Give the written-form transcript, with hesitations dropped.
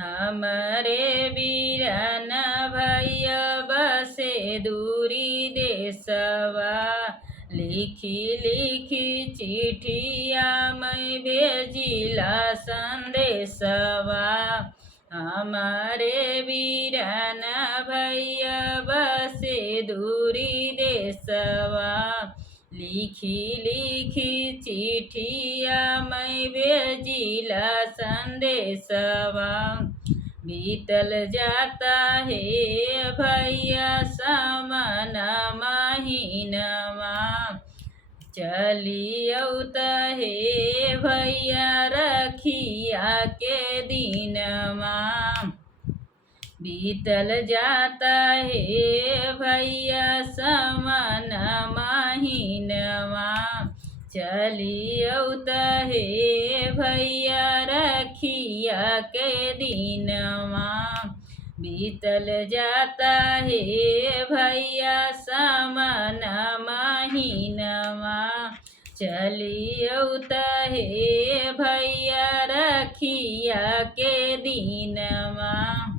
हमरे वीरन भैया बसे दूरी देशवा। लिखी लिखी चिट्ठिया मैं भेजिला संदेशवा। हमारे वीरन भैया बसे दूरी देशवा। लिखी लिखी चिट्ठिया मैं भेजिला संदेशवा। बीतल जाता है भैया सावन महीनवा। चलियौत हे भैया रखिया के दिनवा। बीतल जाता है भैया सावन महीनवा। चलियौत हे भैया रखिया के दिनवा। बीतल जाता है भैया सावन महीनवा। चलियौत हे भैया रखिया के दिनवा।